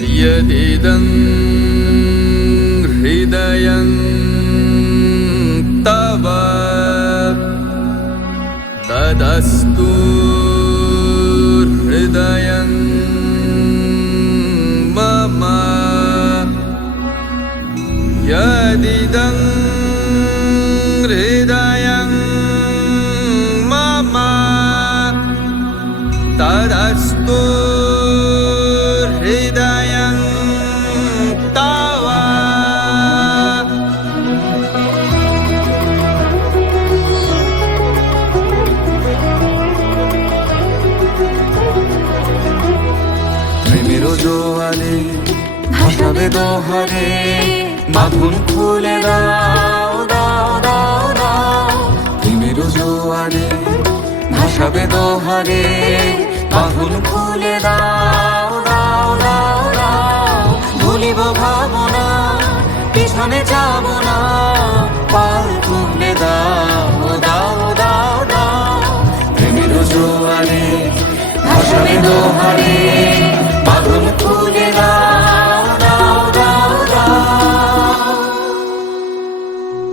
यदिदं हृदयं तव तदस्तु हृदयं मम यदिदं हृदयं मम तदस्तु हृदयं तव। প্রেমের জোয়ারে ভাসাবে দোহারে, বাঁধন খুলে দাও দাও দাও দাও। প্রেমের জোয়ারে ভাসাবে দোহারে, বাঁধন খুলে দাও দাও দাও দাও। ভুলিব ভাবনা, পিছনে যাব না, পাল তুলে দাও দাও দাও দাও। প্রেমের জোয়ারে ভাসাবে দোহারে,